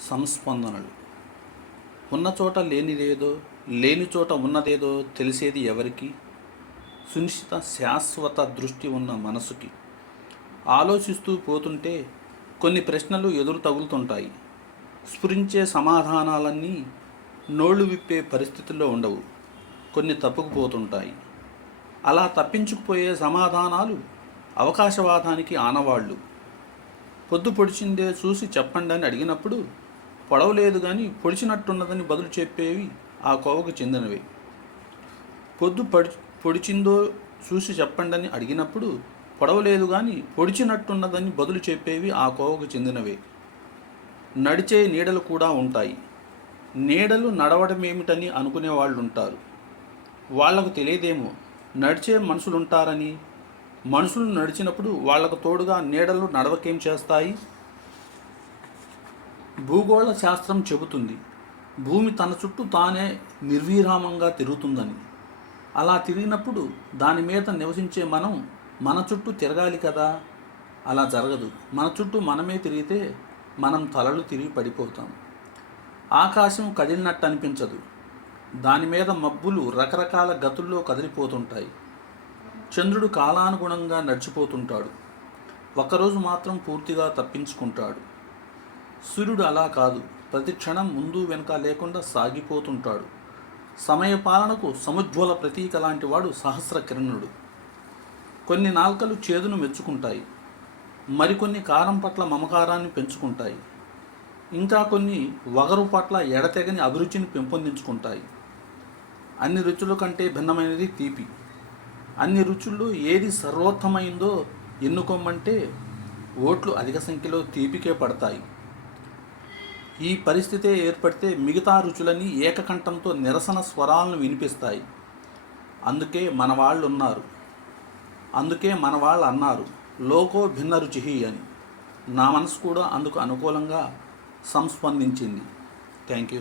సంస్పందనలు. ఉన్న చోట లేనిదేదో లేని చోట ఉన్నదేదో తెలిసేది ఎవరికి? సునిశ్చిత శాశ్వత దృష్టి ఉన్న మనసుకి. ఆలోచిస్తూ పోతుంటే కొన్ని ప్రశ్నలు ఎదురు తగులుతుంటాయి. స్ఫురించే సమాధానాలన్నీ నోళ్ళు విప్పే పరిస్థితుల్లో ఉండవు. కొన్ని తప్పుకుపోతుంటాయి. అలా తప్పించుకుపోయే సమాధానాలు అవకాశవాదానికి ఆనవాళ్ళు పొద్దు పొడిచిందే చూసి చెప్పండి అని అడిగినప్పుడు పొడవలేదు కానీ పొడిచినట్టున్నదని బదులు చెప్పేవి ఆ కోవకు చెందినవి. పొద్దు పడి పొడిచిందో చూసి చెప్పండి అని అడిగినప్పుడు పొడవలేదు కానీ పొడిచినట్టున్నదని బదులు చెప్పేవి ఆ కోవకు చెందినవే. నడిచే నీడలు కూడా ఉంటాయి. నీడలు నడవడం ఏమిటని అనుకునే వాళ్ళు ఉంటారు వాళ్ళకు తెలియదేమో నడిచే మనుషులుంటారని. మనుషులు నడిచినప్పుడు వాళ్ళకు తోడుగా నీడలు నడవకేం చేస్తాయి? భూగోళ శాస్త్రం చెబుతుంది భూమి తన చుట్టూ తానే నిర్విరామంగా తిరుగుతుందని. అలా తిరిగినప్పుడు దాని మీద నివసించే మనం మన చుట్టూ తిరగాలి కదా? అలా జరగదు. మన చుట్టూ మనమే తిరిగితే మనం తలలు తిరిగి పడిపోతాం. ఆకాశం కదిలినట్టు అనిపించదు. దాని మీద మబ్బులు రకరకాల గతుల్లో కదిలిపోతుంటాయి. చంద్రుడు కాలానుగుణంగా నడిచిపోతుంటాడు. ఒకరోజు మాత్రం పూర్తిగా తప్పించుకుంటాడు. సూర్యుడు అలా కాదు. ప్రతి క్షణం ముందు వెనుక లేకుండా సాగిపోతుంటాడు. సమయ పాలనకు సముజ్వల ప్రతీక లాంటి వాడు సహస్ర కిరణుడు. కొన్ని నాల్కలు చేదును మెచ్చుకుంటాయి. మరికొన్ని కారం పట్ల మమకారాన్ని పెంచుకుంటాయి. ఇంకా కొన్ని వగరు పట్ల ఎడతెగని అభిరుచిని పెంపొందించుకుంటాయి. అన్ని రుచుల కంటే భిన్నమైనది తీపి. అన్ని రుచుల్లో ఏది సర్వోత్తమైందో ఎన్నుకోమంటే ఓట్లు అధిక సంఖ్యలో తీపికే పడతాయి. ఈ పరిస్థితే ఏర్పడితే మిగతా రుచులని ఏకకంఠంతో నిరసన స్వరాలను వినిపిస్తాయి. అందుకే మన వాళ్ళు ఉన్నారు అందుకే మన వాళ్ళు అన్నారు లోకో భిన్న రుచి అని. నా మనసు కూడా అందుకు అనుకూలంగా సంస్పందించింది. Thank you.